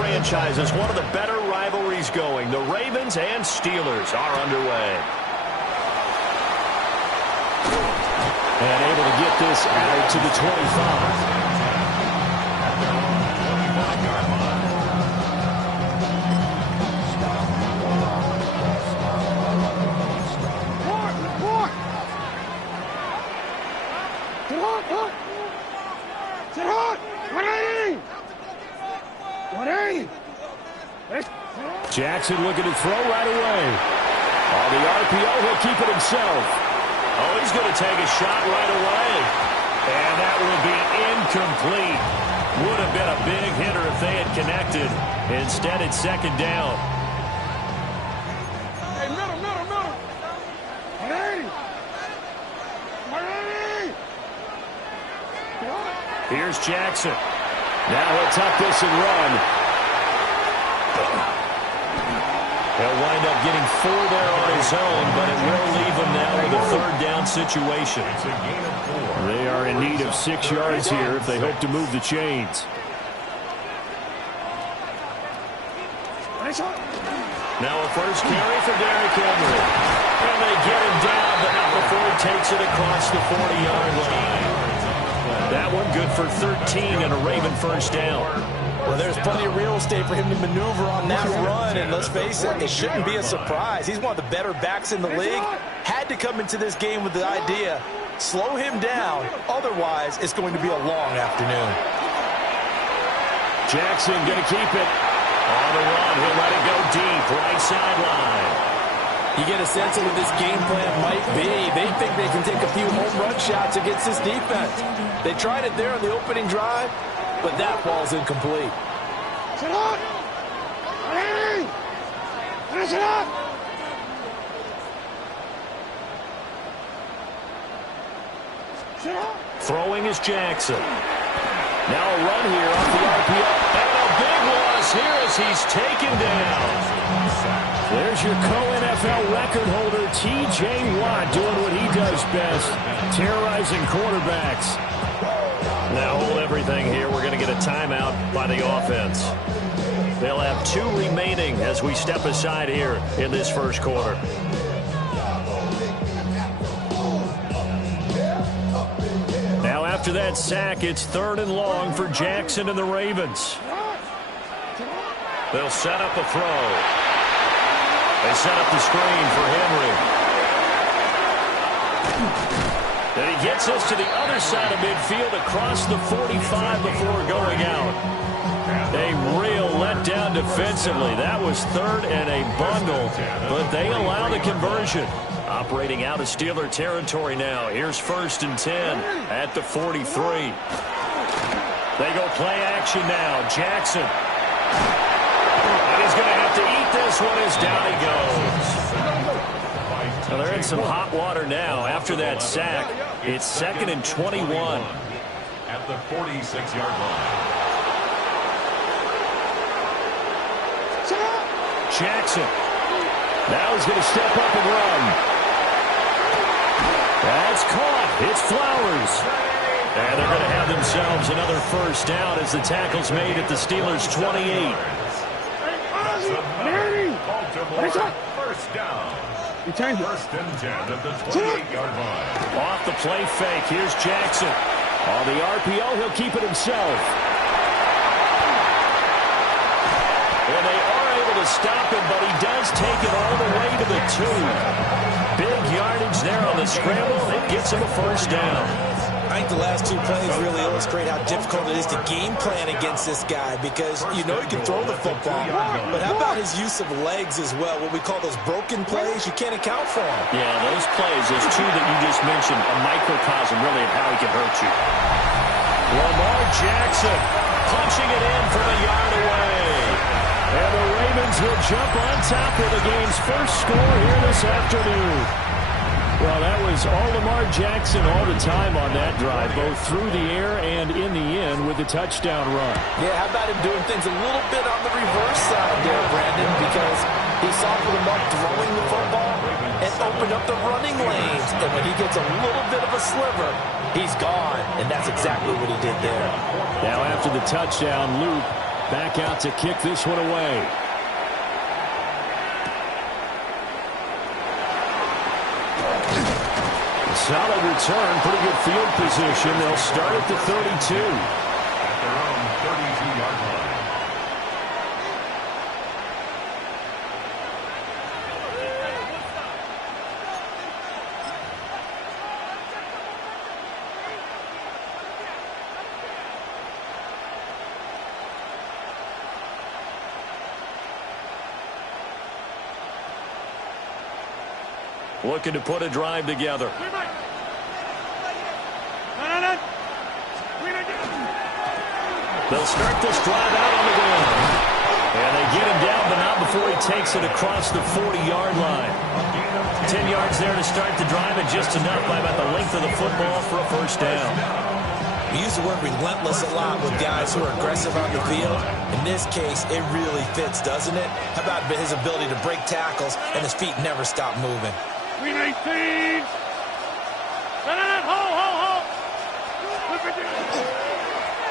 franchises, one of the better rivalries going. The Ravens and Steelers are underway. And able to get this out to the 25. Jackson looking to throw right away. On the RPO, he'll keep it himself. Oh, he's going to take a shot right away. And that will be incomplete. Would have been a big hitter if they had connected. Instead, it's second down. Hey, middle. Here's Jackson. Now he'll tuck this and run. He'll wind up getting 4 there on his own, but it will leave him now with a third down situation. They are in need of 6 yards here if they hope to move the chains. Now a first carry for Derrick Henry. And they get him down, but not before he takes it across the 40-yard line. That one good for 13 and a Raven first down. Well, there's plenty of real estate for him to maneuver on that run, and let's face it, it shouldn't be a surprise. He's one of the better backs in the league. Had to come into this game with the idea, slow him down, otherwise it's going to be a long afternoon. Jackson going to keep it. On the run, he'll let it go deep, right sideline. You get a sense of what this game plan might be. They think they can take a few home run shots against this defense. They tried it there on the opening drive, but that ball's incomplete. Throwing is Jackson. Now a run here off the RPO. And a big loss here as he's taken down. There's your co-NFL record holder, T.J. Watt, doing what he does best, terrorizing quarterbacks. Now hold everything here. We're going to get a timeout by the offense. They'll have 2 remaining as we step aside here in this first quarter. Now after that sack, it's 3rd and long for Jackson and the Ravens. They'll set up a throw. They set up the screen for Henry. And he gets us to the other side of midfield across the 45 before going out. A real letdown defensively. That was 3rd and a bundle, but they allow the conversion. Operating out of Steeler territory now. Here's 1st and 10 at the 43. They go play action now. Jackson. And he's going to have to eat this one as down he goes. Well, they're in some hot water now after that sack. It's 2nd and 21. At the 46-yard line. Jackson. Now he's going to step up and run. That's caught. It's Flowers. And they're going to have themselves another first down as the tackle's made at the Steelers' 28. First down. 1st and 10 at the 28-yard line. Off the play fake. Here's Jackson. On the RPO, he'll keep it himself. And they are able to stop him, but he does take it all the way to the 2. Big yardage there on the scramble. It gets him a first down. I think the last 2 plays really illustrate how difficult it is to game plan against this guy because you know he can throw the football. But how about his use of legs as well? What we call those broken plays, you can't account for them. Yeah, those plays, those 2 that you just mentioned, a microcosm really of how he can hurt you. Lamar Jackson punching it in from a yard away. And the Ravens will jump on top of the game's first score here this afternoon. Well, that was all Lamar Jackson all the time on that drive, both through the air and in the end with the touchdown run. Yeah, how about him doing things a little bit on the reverse side there, Brandon, because he softened him up throwing the football and opened up the running lanes. And when he gets a little bit of a sliver, he's gone. And that's exactly what he did there. Now after the touchdown, Luke, back out to kick this one away. Solid return, pretty good field position. They'll start at the 32. At their own 32-yard line. Looking to put a drive together. They'll start this drive out on the ground. And they get him down, but not before he takes it across the 40-yard line. 10 yards there to start the drive, and just enough by about the length of the football for a first down. We used to work relentless a lot with guys who are aggressive on the field. In this case, it really fits, doesn't it? How about his ability to break tackles and his feet never stop moving? 319.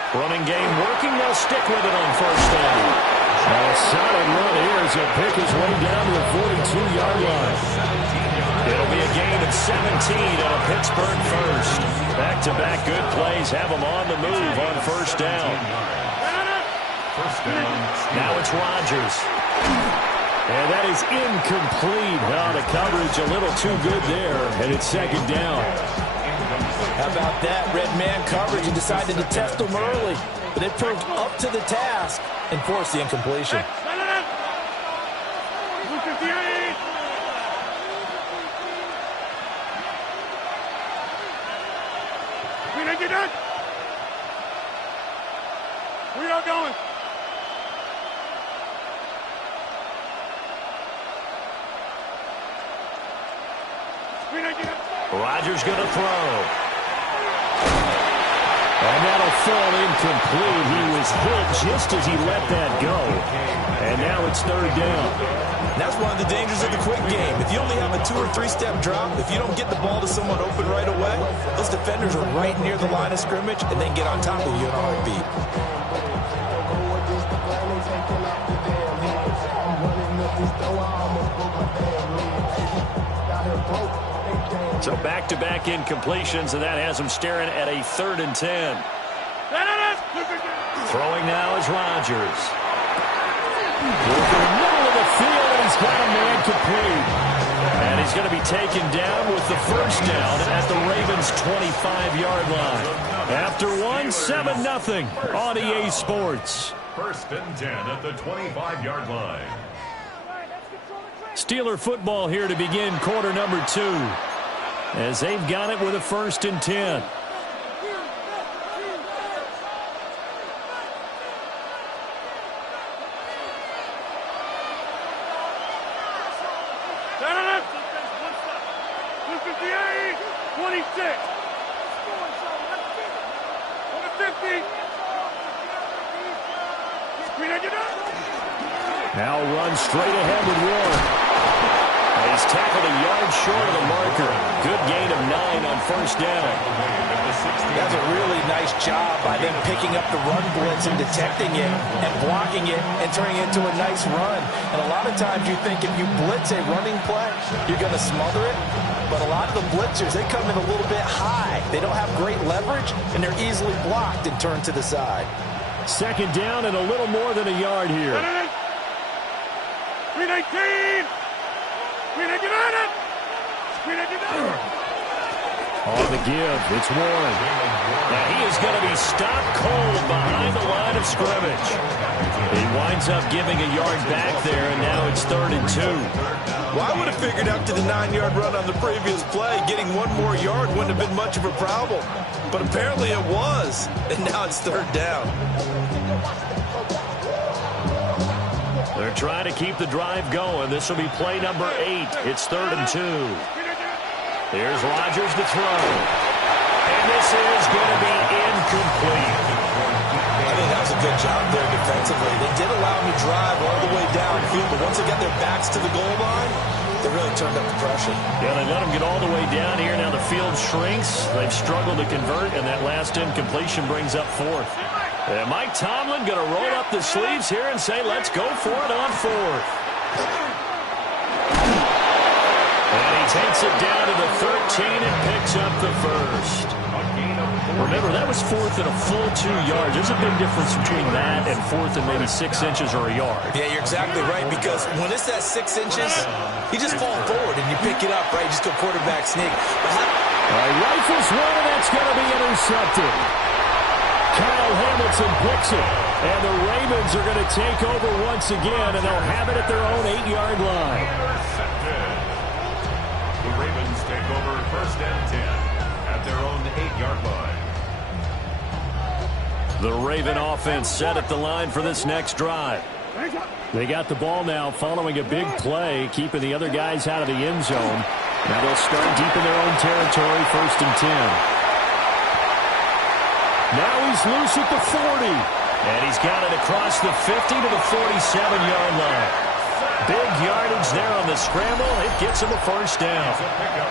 Running game working. They'll stick with it on first down. A solid run here as he'll pick his way down to the 42-yard line. It'll be a gain of 17 and a Pittsburgh first. Back-to-back good plays have them on the move on first down. Now it's Rodgers. And that is incomplete. Now the coverage a little too good there, and it's second down. How about that? Red man coverage and decided to test them early. But it proved up to the task and forced the incompletion. We are going. Rodgers going to throw. And that'll fall incomplete. He was hit just as he let that go. And now it's third down. That's one of the dangers of the quick game. If you only have a 2- or 3-step drop, if you don't get the ball to someone open right away, those defenders are right near the line of scrimmage and then get on top of you in a heartbeat. So back-to-back incompletions, and that has him staring at a 3rd and 10. Throwing now is Rodgers. Working the middle of the field, and he's got a man complete. And he's going to be taken down with the first down at the Ravens' 25-yard line. After one, 7-0 on EA Sports. 1st and 10 at the 25-yard line. Steeler football here to begin quarter number 2. As they've got it with a 1st and 10. Now run straight ahead with Warren. He's tackled a yard short of the marker. Good gain of 9 on first down. That's a really nice job by them picking up the run blitz and detecting it and blocking it and turning it into a nice run. And a lot of times you think if you blitz a running play, you're going to smother it. But a lot of the blitzers, they come in a little bit high. They don't have great leverage, and they're easily blocked and turned to the side. Second down and a little more than a yard here. 319. On the give, it's Warren. Now he is going to be stopped cold behind the line of scrimmage. He winds up giving a yard back there, and now it's 3rd and 2. Well, I would have figured after the 9-yard run on the previous play, getting one more yard wouldn't have been much of a problem. But apparently it was, and now it's 3rd down. They're trying to keep the drive going. This will be play number 8. It's 3rd and 2. Here's Rodgers to throw. And this is going to be incomplete. I think that was a good job there defensively. They did allow him to drive all the way downfield, but once they got their backs to the goal line, they really turned up the pressure. Yeah, they let him get all the way down here. Now the field shrinks. They've struggled to convert, and that last incompletion brings up 4th. And Mike Tomlin going to roll up the sleeves here and say, let's go for it on fourth. And he takes it down to the 13 and picks up the first. Remember, that was fourth and a full 2 yards. There's a big difference between that and fourth and maybe 6 inches or a yard. Yeah, you're exactly right, because when it's that 6 inches, you just fall forward and you pick it up, right? You just go quarterback sneak. All right, rifles one, and that's going to be intercepted. Kyle Hamilton picks it, and the Ravens are going to take over once again, and they'll have it at their own 8-yard line. Intercepted. The Ravens take over 1st and 10 at their own 8-yard line. The Raven offense set at the line for this next drive. They got the ball now following a big play, keeping the other guys out of the end zone. Now they'll start deep in their own territory, 1st and 10. Now he's loose at the 40. And he's got it across the 50 to the 47-yard line. Big yardage there on the scramble. It gets him a 1st down.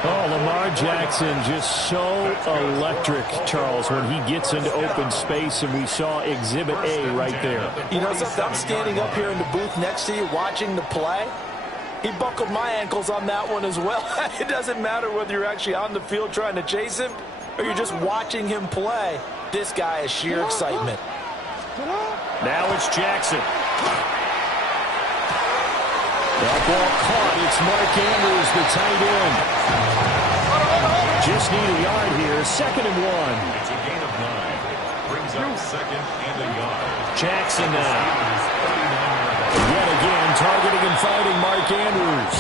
Oh, Lamar Jackson just so electric, Charles, when he gets into open space, and we saw Exhibit A right there. You know something? I'm standing up here in the booth next to you watching the play. He buckled my ankles on that one as well. It doesn't matter whether you're actually on the field trying to chase him or you're just watching him play. This guy is sheer excitement. Now it's Jackson. That ball caught. It's Mark Andrews, the tight end. Just need a yard here. 2nd and 1. It's a gain of 9. Brings up 2nd and a yard. Jackson now. Yet again, targeting and finding Mark Andrews.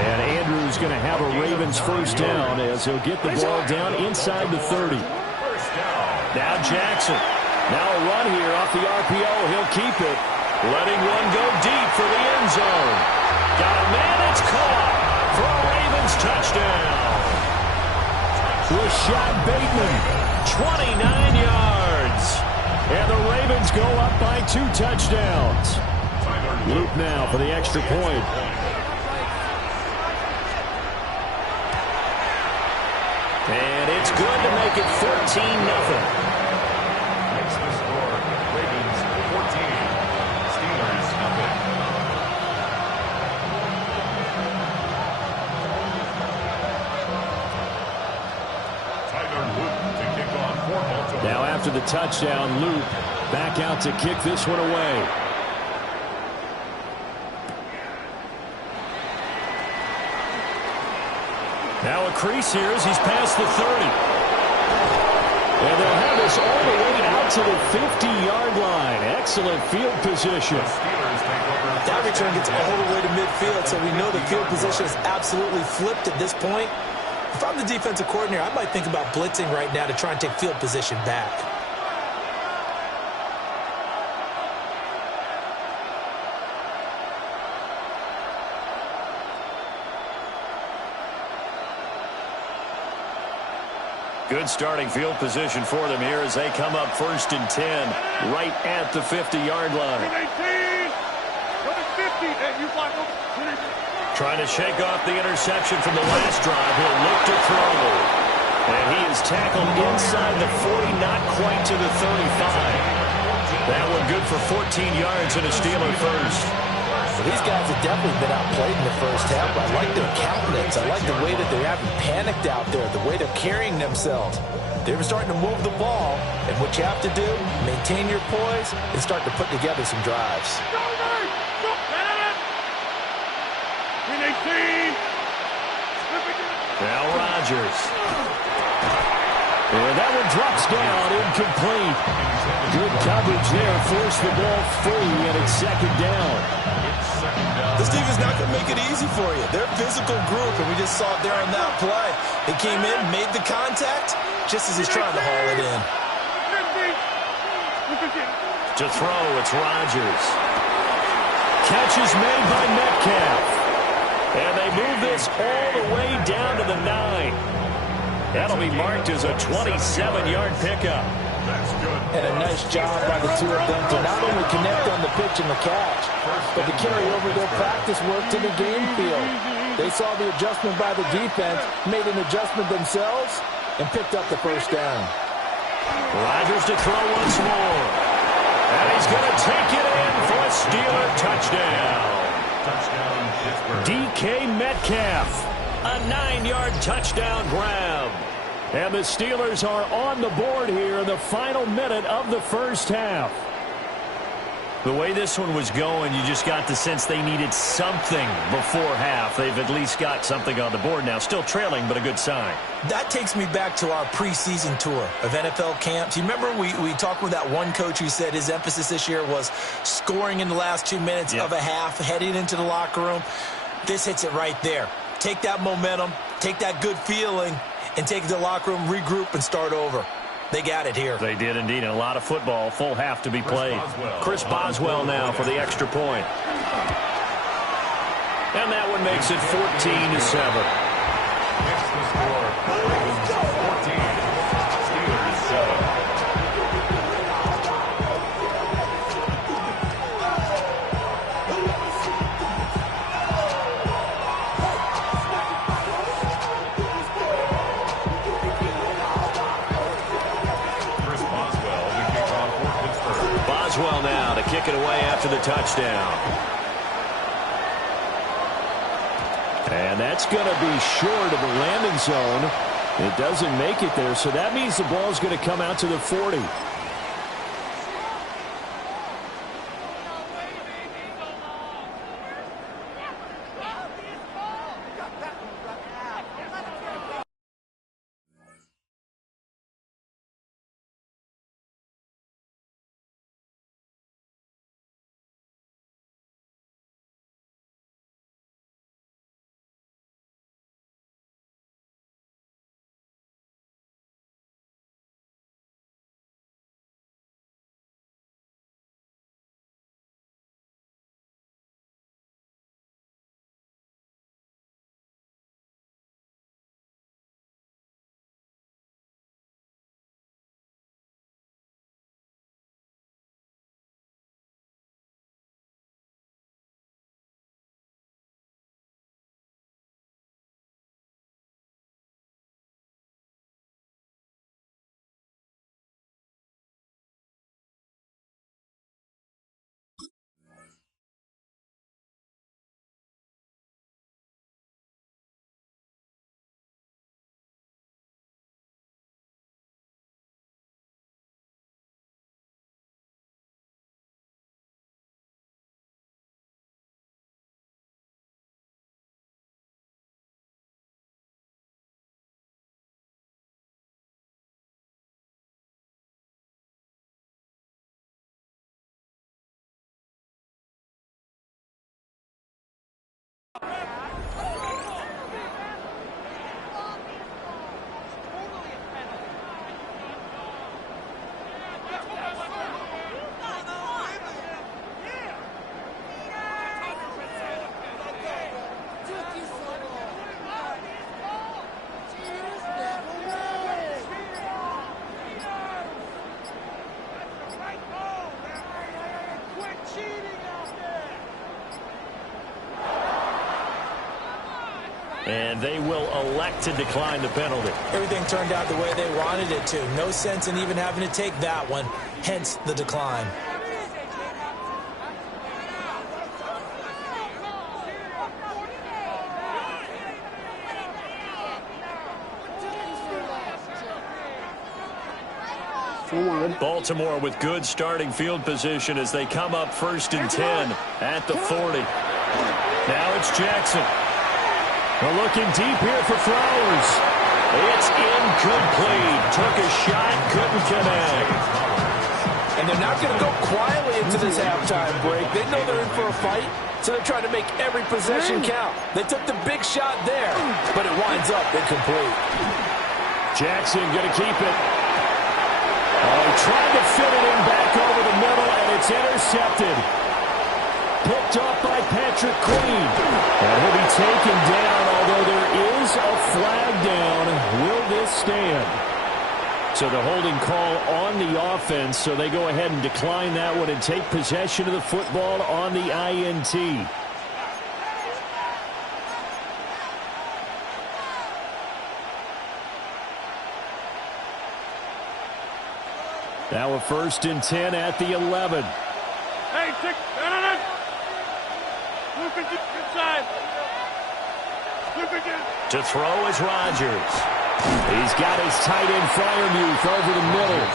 And Andrews going to have a Ravens 1st down as he'll get the ball down inside the 30. Now Jackson. Now a run here off the RPO. He'll keep it. Letting one go deep for the end zone. Got a man, it's caught for a Ravens touchdown. Rashad Bateman, 29 yards. And the Ravens go up by 2 touchdowns. Luke now for the extra point. And it's good to make it 14-0. Now after the touchdown, Luke back out to kick this one away. Now a crease here as he's past the 30. And they'll have this all the way out to the 50-yard line. Excellent field position. That return gets all the way to midfield, so we know the field position is absolutely flipped at this point. If I'm the defensive coordinator, I might think about blitzing right now to try and take field position back. Good starting field position for them here as they come up 1st and 10 right at the 50-yard line. Trying to shake off the interception from the last drive. He'll look to throw. And he is tackled inside the 40, not quite to the 35. That one good for 14 yards and a Steeler 1st. Well, these guys have definitely been outplayed in the 1st half. I like their countenance. I like the way that they haven't panicked out there, the way they're carrying themselves. They were starting to move the ball, and what you have to do, maintain your poise and start to put together some drives. Now Rodgers. And that one drops down, incomplete. Good coverage there, forced the ball free, and it's 2nd down. This defense is not going to make it easy for you. They're a physical group, and we just saw it there on that play. They came in, made the contact, just as he's trying to haul it in. To throw, it's Rodgers. Catch is made by Metcalf. And they move this all the way down to the 9. That'll be marked as a 27-yard pickup. And a nice job by the two of them to not only connect on the pitch and the catch, but to carry over their practice work to the game field. They saw the adjustment by the defense, made an adjustment themselves, and picked up the 1st down. Rodgers to throw once more. And he's going to take it in for a Steeler touchdown. Touchdown, Pittsburgh. DK Metcalf, a 9-yard touchdown grab. And the Steelers are on the board here in the final minute of the first half. The way this one was going, you just got the sense they needed something before half. They've at least got something on the board now. Still trailing, but a good sign. That takes me back to our preseason tour of NFL camps. You remember we talked with that one coach who said his emphasis this year was scoring in the last 2 minutes of a half, heading into the locker room. This hits it right there. Take that momentum, take that good feeling, and take it to the locker room, regroup, and start over. They got it here. They did indeed. And a lot of football, full half to be played. Chris Boswell now for the extra point. And that one makes it 14-7. Next the score, Ravens 14, Steelers 7. Boswell now to kick it away after the touchdown. And that's going to be short of the landing zone. It doesn't make it there, so that means the ball's going to come out to the 40. And they will elect to decline the penalty. Everything turned out the way they wanted it to. No sense in even having to take that one, hence the decline. Baltimore with good starting field position as they come up 1st and 10 at the 40. Now it's Jackson. We're looking deep here for Flowers. It's incomplete. Took a shot, couldn't connect. And they're not going to go quietly into this halftime break. They know they're in for a fight, so they're trying to make every possession count. They took the big shot there, but it winds up incomplete. Jackson going to keep it. Oh, trying to fit it in back over the middle, and it's intercepted. Picked off by Patrick Queen. And he'll be taken down, although there is a flag down. Will this stand? So the holding call on the offense, so they go ahead and decline that one and take possession of the football on the INT. Now a 1st and 10 at the 11. Hey, look inside. To throw is Rodgers. He's got his tight end Freiermuth over the middle.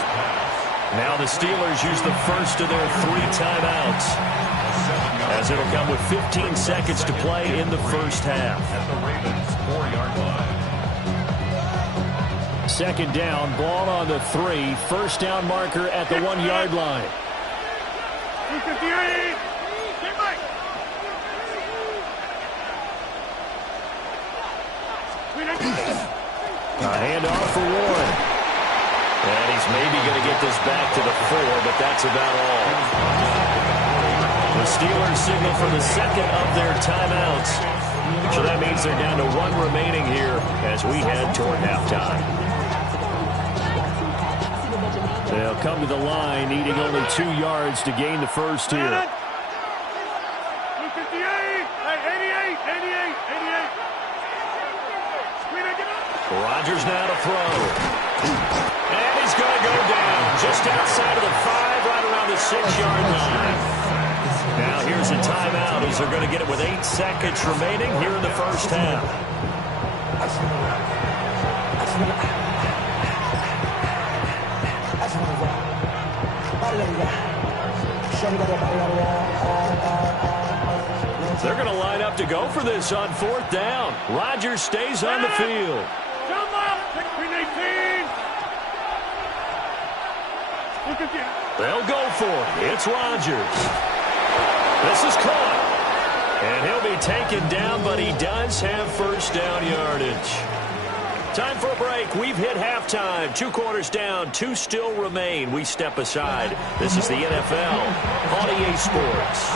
Now the Steelers use the first of their 3 timeouts, as it'll come with 15 seconds to play in the first half. At the Ravens' 4-yard line. 2nd down, ball on the 3. 1st down marker at the 1-yard line. A handoff for Warren. And he's maybe going to get this back to the 4, but that's about all. The Steelers signal for the 2nd of their timeouts. So that means they're down to 1 remaining here as we head toward halftime. They'll come to the line, needing only 2 yards to gain the first here. 88. Rodgers now to throw. And he's going to go down just outside of the 5, right around the 6-yard line. Now here's a timeout as they're going to get it with 8 seconds remaining here in the first half. They're going to line up to go for this on 4th down. Rodgers stays on the field. They'll go for it. It's Rodgers. This is caught. And he'll be taken down, but he does have 1st down yardage. Time for a break. We've hit halftime. 2 quarters down. 2 still remain. We step aside. This is the NFL on EA Sports.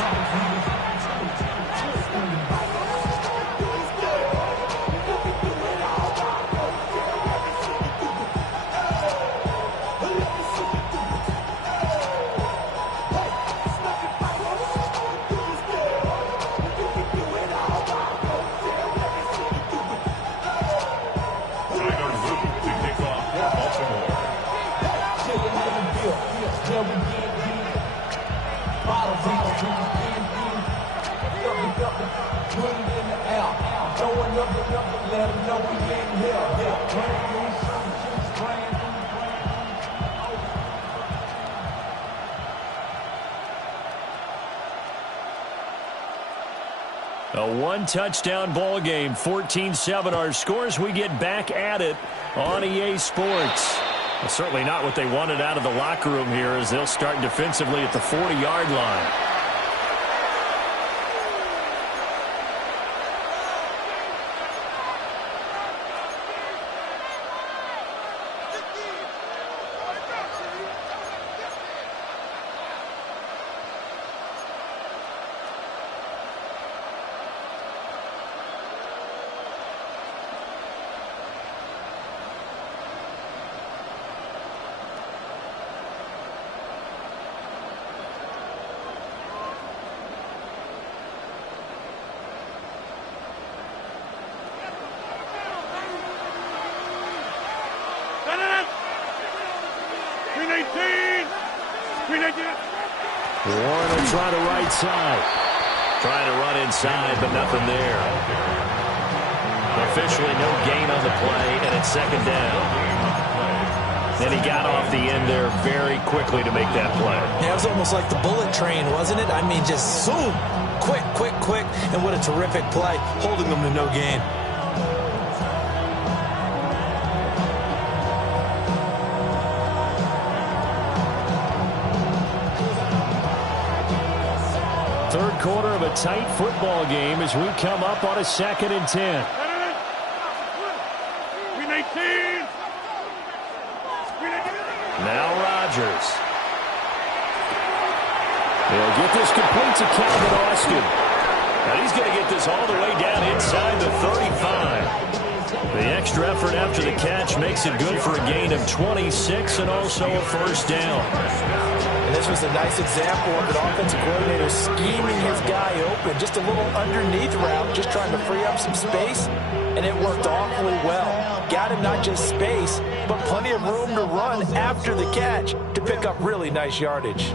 A 1-touchdown ball game, 14-7 our scores. We get back at it on EA Sports. Well, certainly not what they wanted out of the locker room here, as they'll start defensively at the 40-yard line. Warren will try to right side. Trying to run inside, but nothing there. Officially no gain on the play, and it's 2nd down. And he got off the end there very quickly to make that play. Yeah, it was almost like the bullet train, wasn't it? I mean, just zoom. Quick. And what a terrific play, holding them to no gain. Third quarter of a tight football game as we come up on a 2nd and 10. Now Rodgers. They'll get this complete to Calvin Austin. And he's going to get this all the way down inside the 35. The extra effort after the catch makes it good for a gain of 26 and also a first down. And this was a nice example of an offensive coordinator scheming his guy open. Just a little underneath route, just trying to free up some space, and it worked awfully well. Got him not just space, but plenty of room to run after the catch to pick up really nice yardage.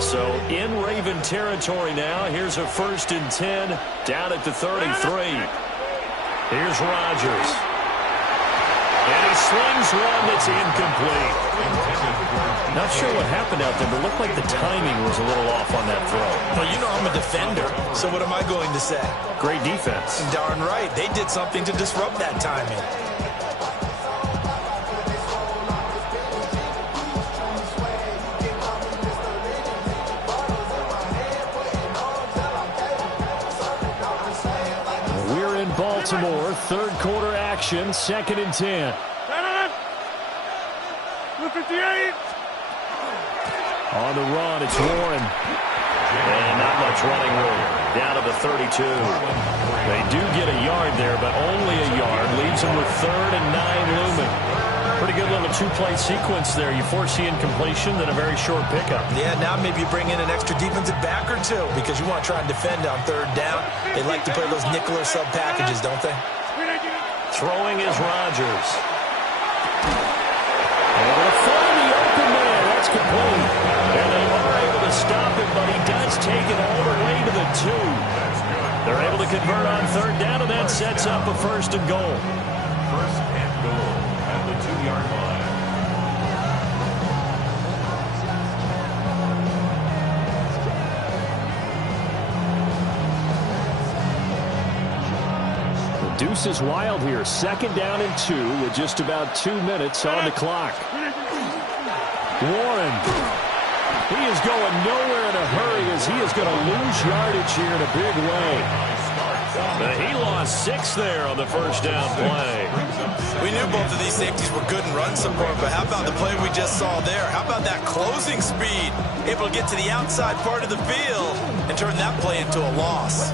So in Raven territory now. Here's a 1st and 10 down at the 33. Here's Rodgers. And he slings one that's incomplete. Not sure what happened out there, but it looked like the timing was a little off on that throw. Well, you know I'm a defender, so what am I going to say? Great defense. Darn right. They did something to disrupt that timing. Baltimore, 3rd quarter action, 2nd and 10. 58. On the run, it's Warren. And not much running room. Down to the 32. They do get a yard there, but only a yard. Leaves them with 3rd and 9 looming. Pretty good little 2-play sequence there. You foresee incompletion, then a very short pickup. Yeah, now maybe you bring in an extra defensive back or two because you want to try and defend on 3rd down. They like to play those nickel or sub packages, don't they? Throwing is Rodgers. Able to find the open man. That's complete. And they are able to stop it, but he does take it all the way to the 2. They're able to convert on 3rd down, and that sets up a 1st and goal. 1st and goal at the 2-yard line. The deuce is wild here. 2nd down and 2 with just about 2 minutes on the clock. Warren. He is going nowhere in a hurry as he is going to lose yardage here in a big way. He lost 6 there on the 1st down play. We knew both of these safeties were good in run support, but how about the play we just saw there? How about that closing speed? Able to get to the outside part of the field and turn that play into a loss.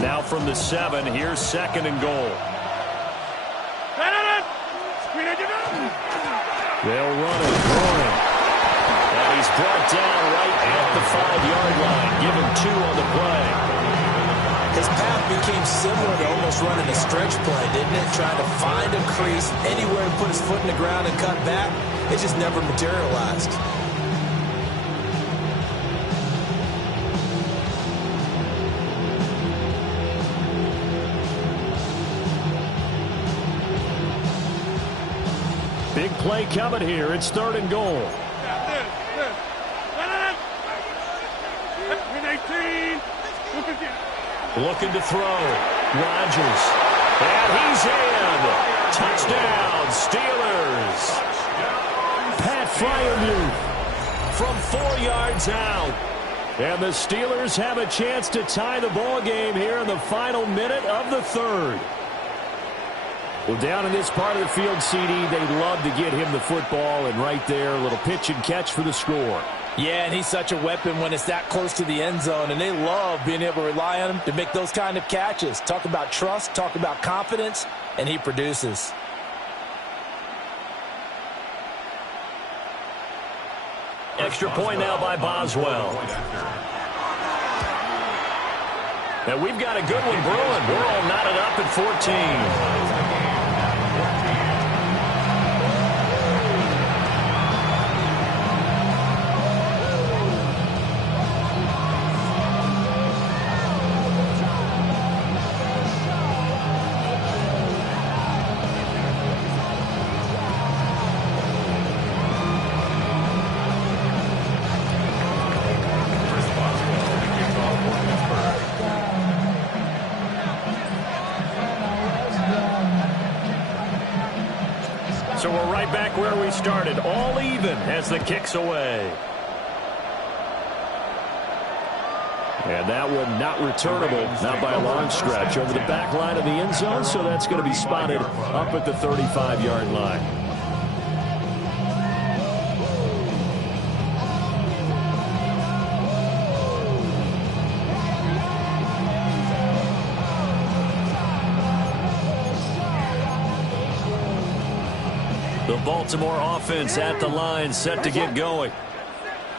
Now from the 7, here's 2nd and goal. They'll run it. Warren. And he's brought down right at the 5-yard line. Give him 2 on the play. His path became similar to almost running a stretch play, didn't it? Trying to find a crease, anywhere to put his foot in the ground and cut back. It just never materialized. Big play coming here. It's 3rd and goal. Looking to throw. Rodgers. And he's in. Touchdown, Steelers. Pat Freiermuth From 4 yards out. And the Steelers have a chance to tie the ball game here in the final minute of the 3rd. Well, down in this part of the field, CD, they'd love to get him the football, and right there, a little pitch and catch for the score. Yeah, and he's such a weapon when it's that close to the end zone, and they love being able to rely on him to make those kind of catches. Talk about trust, talk about confidence, and he produces. Extra point now by Boswell. Now we've got a good one brewing. We're all knotted up at 14. So we're right back where we started, all even as the kick's away. And that one not returnable, not by a long stretch, over the back line of the end zone, so that's going to be spotted up at the 35-yard line. The Baltimore offense at the line, set to get going.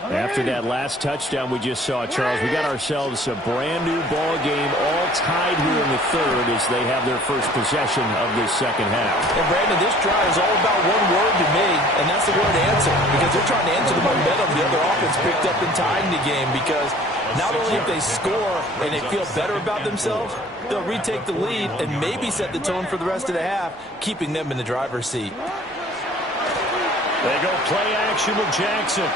After that last touchdown we just saw, Charles, we got ourselves a brand-new ball game, all tied here in the third as they have their first possession of this second half. And, Brandon, this drive is all about one word to me, and that's the word answer, because they're trying to answer the momentum the other offense picked up in tying the game, because not only if they score and they feel better about themselves, they'll retake the lead and maybe set the tone for the rest of the half, keeping them in the driver's seat. They go play action with Jackson.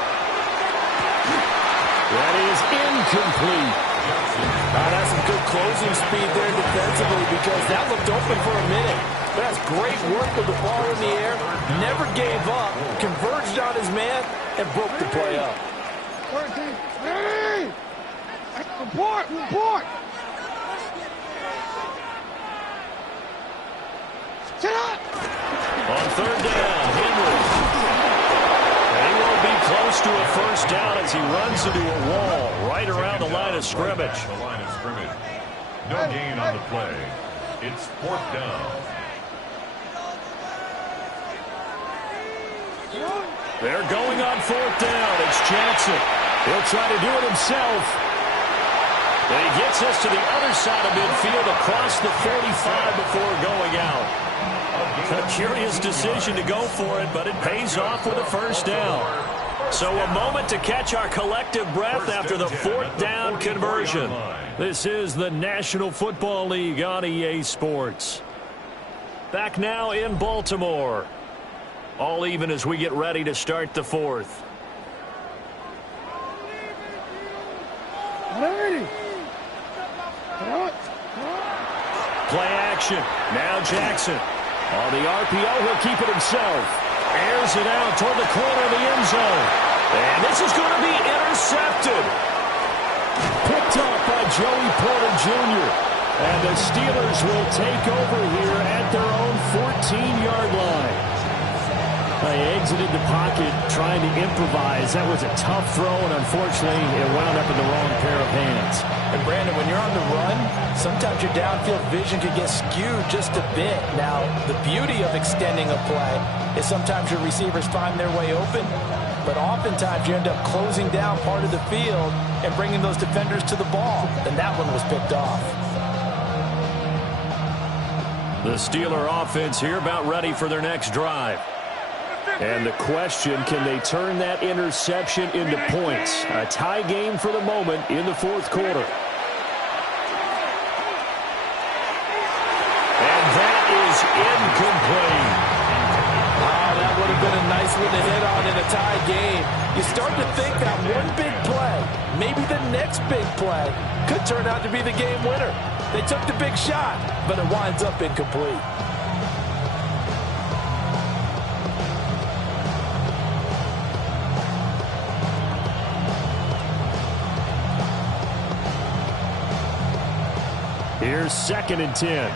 That is incomplete. That's some good closing speed there defensively, because that looked open for a minute. But that's great work with the ball in the air. Never gave up, converged on his man, and broke the play up. Hey! Report! Sit up! On third down, Henry. He won't be close to a first down as he runs into a wall right around the line of scrimmage. The line of scrimmage. No gain on the play. It's fourth down. They're going on fourth down. It's Jackson. He'll try to do it himself. And he gets us to the other side of midfield across the 45 before going out. A curious decision to go for it, but it pays off with a first down. So a moment to catch our collective breath after the fourth down conversion. This is the National Football League on EA Sports. Back now in Baltimore. All even as we get ready to start the fourth. Play action. Now Jackson. On the RPO, he'll keep it himself. Airs it out toward the corner of the end zone. And this is going to be intercepted. Picked up by Joey Porter Jr. And the Steelers will take over here at their own 14-yard line. They exited the pocket trying to improvise. That was a tough throw, and unfortunately, it wound up in the wrong pair of hands. And, Brandon, when you're on the run, sometimes your downfield vision can get skewed just a bit. Now, the beauty of extending a play is sometimes your receivers find their way open, but oftentimes you end up closing down part of the field and bringing those defenders to the ball, and that one was picked off. The Steeler offense here about ready for their next drive. And the question, can they turn that interception into points? A tie game for the moment in the fourth quarter. And that is incomplete. Oh, that would have been a nice one to hit on in a tie game. You start to think that one big play, maybe the next big play, could turn out to be the game winner. They took the big shot, but it winds up incomplete. Here's 2nd and 10.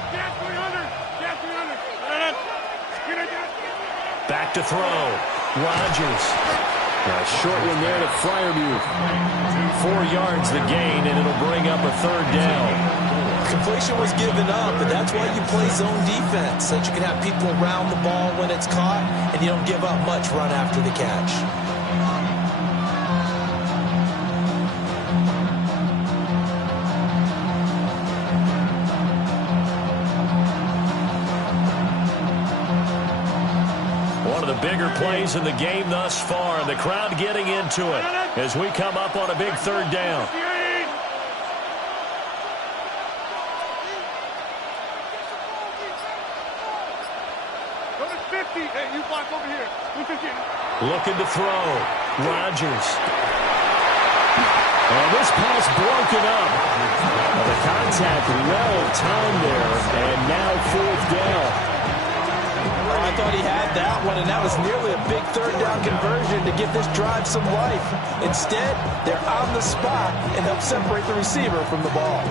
Back to throw. Rodgers. A short one there to Freiermuth. 4 yards the gain, and it'll bring up a third down. Completion was given up, but that's why you play zone defense, so that you can have people around the ball when it's caught, and you don't give up much run after the catch. Bigger plays in the game thus far, and the crowd getting into it as we come up on a big third down. Looking to throw. Rodgers. And this pass broken up. Well, the contact well timed there, and now fourth down. thought he had that one, and that was nearly a big third down conversion to give this drive some life. Instead, they're on the spot and help separate the receiver from the ball.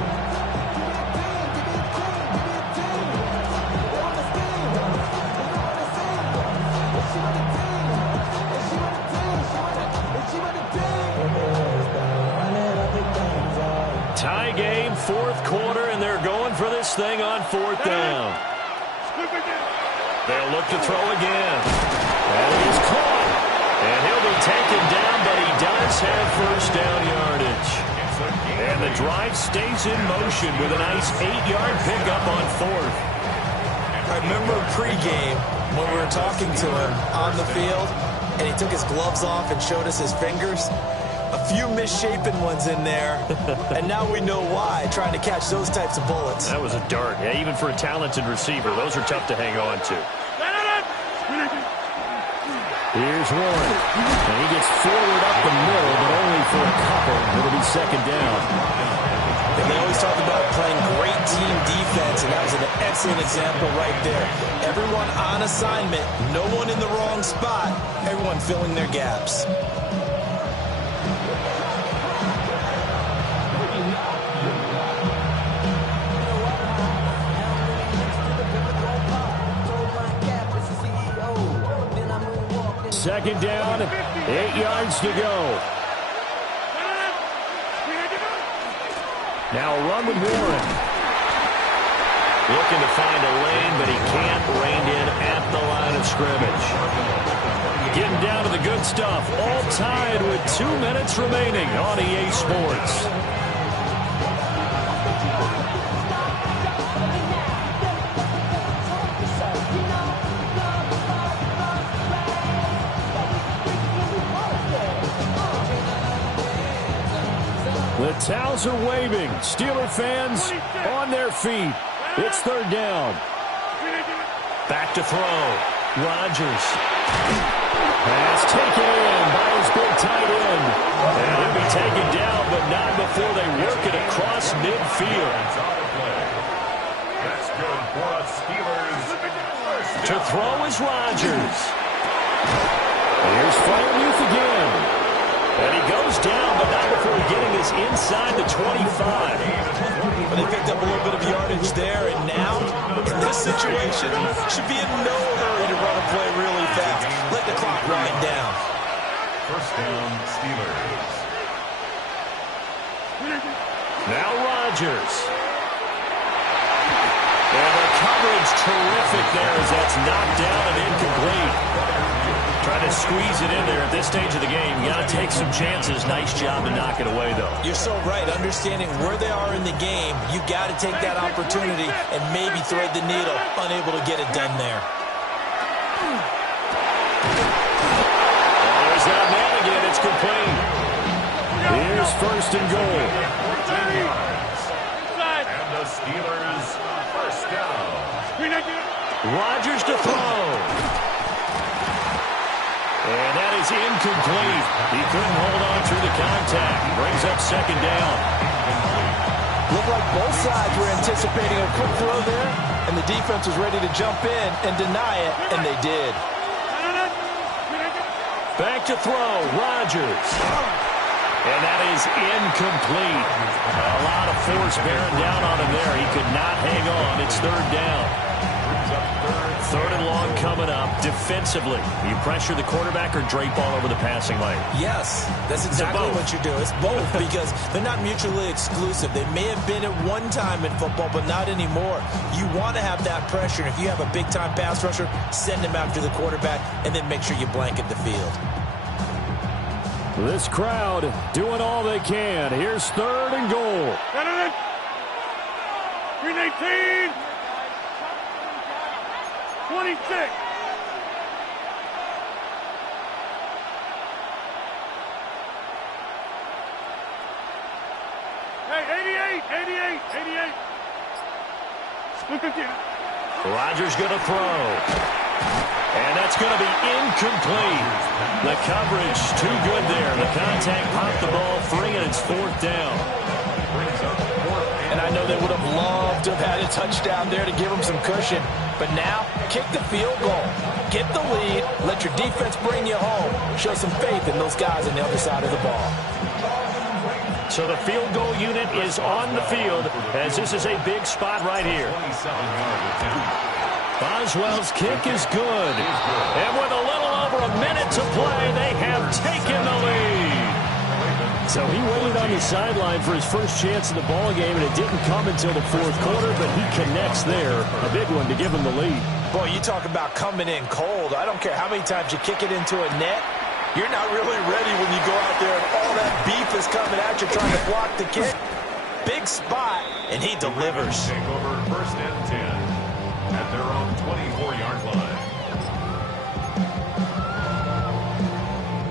Tie game, fourth quarter, and they're going for this thing on fourth down. They'll look to throw again. And he's caught. And he'll be taken down, but he does have first down yardage. And the drive stays in motion with a nice 8-yard pickup on fourth. I remember pregame when we were talking to him on the field, and he took his gloves off and showed us his fingers. A few misshapen ones in there, and now we know why, trying to catch those types of bullets. That was a dart. Yeah, even for a talented receiver, those are tough to hang on to. Here's Warren. And he gets forward up the middle, but only for a couple. It'll be second down. And they always talk about playing great team defense, and that was an excellent example right there. Everyone on assignment, no one in the wrong spot, everyone filling their gaps. Second down, 8 yards to go. Now a run with Warren. Looking to find a lane, but he can't rein in at the line of scrimmage. Getting down to the good stuff. All tied with 2 minutes remaining on EA Sports. The towels are waving. Steeler fans on their feet. It's third down. Back to throw. Rodgers. Pass taken in by his big tight end. And he'll be taken down, but not before they work it across midfield. That's good for us Steelers. To throw is Rodgers. Here's Freiermuth again. And he goes down, but not before getting this inside the 25. But they picked up a little bit of yardage there, and now, in this situation, should be in no hurry to run a play really fast. Let the clock wind down. First down, Steelers. Now Rodgers. And the coverage terrific there as that's knocked down and incomplete. Trying to squeeze it in there at this stage of the game. You got to take some chances. Nice job to knock it away, though. You're so right. Understanding where they are in the game, you got to take that opportunity and maybe thread the needle. Unable to get it done there. There's that man again. It's complete. Here's first and goal. And the Steelers first down. Rodgers to throw. And that is incomplete. He couldn't hold on through the contact. Brings up second down. Looked like both sides were anticipating a quick throw there, and the defense was ready to jump in and deny it, and they did. Back to throw, Rodgers. And that is incomplete. A lot of force bearing down on him there. He could not hang on. It's third down. Third and long coming up. Defensively, you pressure the quarterback or drape all over the passing lane? Yes, that's exactly what you do. It's both because they're not mutually exclusive. They may have been at one time in football, but not anymore. You want to have that pressure. And if you have a big-time pass rusher, send him after the quarterback and then make sure you blanket the field. This crowd doing all they can. Here's third and goal. 319. 26. Hey, 88. Look at you. Rodgers going to throw. And that's going to be incomplete. The coverage too good there. The contact popped the ball free, and it's fourth down. And I know they would have loved to have had a touchdown there to give them some cushion. But now, kick the field goal. Get the lead. Let your defense bring you home. Show some faith in those guys on the other side of the ball. So the field goal unit is on the field as this is a big spot right here. Boswell's kick is good. And with a little over a minute to play, they have taken the lead. So he waited on the sideline for his first chance in the ball game, and it didn't come until the fourth quarter, but he connects there. A big one to give him the lead. Boy, you talk about coming in cold. I don't care how many times you kick it into a net. You're not really ready when you go out there and all that beef is coming at you trying to block the kick. Big spot, and he delivers. Take over first and 10 at their own 24-yard line.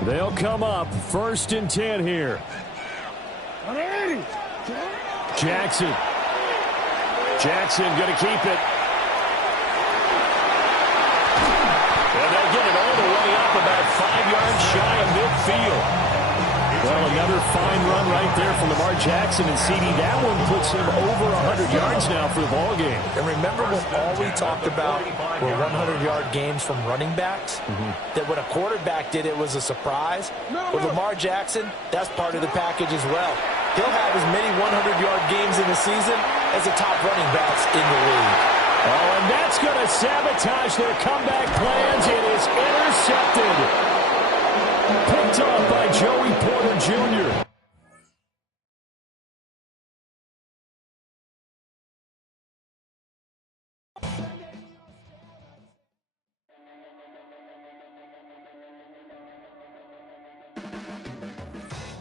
They'll come up first and 10 here. Jackson. Jackson going to keep it. And they'll get it all the way up about 5 yards shy of midfield. Well, another fine run right there from Lamar Jackson and CD. That one puts him over 100 yards now for the ball game. And remember when all we talked about were 100-yard games from running backs? That when a quarterback did it was a surprise? With Lamar Jackson, that's part of the package as well. He'll have as many 100-yard games in the season as the top running backs in the league. Oh, and that's going to sabotage their comeback plans. It is intercepted. Picked up by Joey Porter Jr.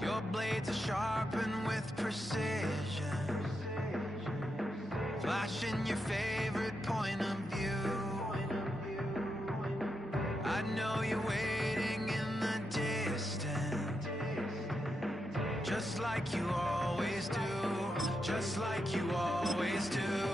Your blades are sharpened with precision, flashing your favorite point of view. I know you're waiting in the distance, just like you always do, just like you always do.